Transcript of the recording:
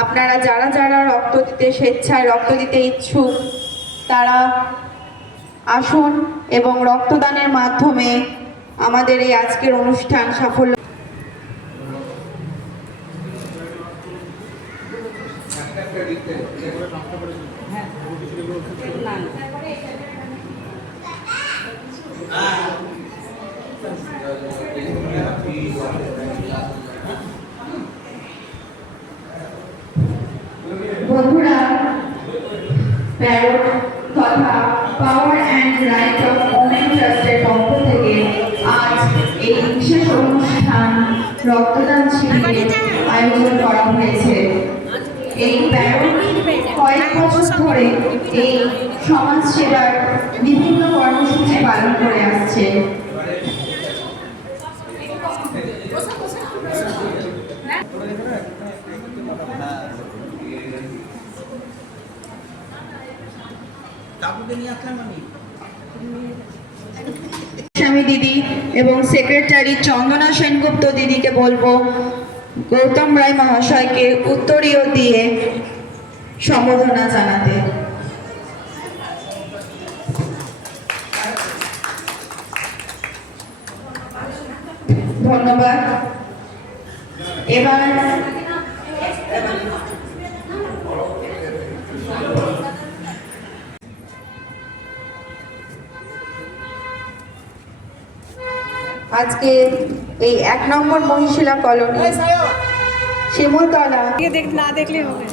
আপনারা যারা যারা রক্ত দিতে স্বেচ্ছায় রক্ত দিতে ইচ্ছুক তারা আসুন এবং রক্তদানের মাধ্যমে আমাদের এই আজকের অনুষ্ঠান সাফল্য। বন্ধুরা, প্যারোট তথা power and right of women ট্রাস্টের পক্ষ থেকে আজ এই বিশেষ অনুষ্ঠান রক্তদান শিবিরের আয়োজন করা হয়েছে। এই প্যারোট কয়েক বছর ধরে এই সমাজ সেবার বিভিন্ন কর্মসূচি পালন করে আসছে। স্বামী দিদি এবং সেক্রেটারি চন্দনা সেনগুপ্ত দিদিকে বলবো গৌতম রায় মহাশয়কে উত্তরীয় দিয়ে সম্বোধনা জানাতে। ধন্যবাদ। এবার আজকে এই 1 নম্বর মহিশিলা কলোনি শিমুলতলা না দেখলে হবে।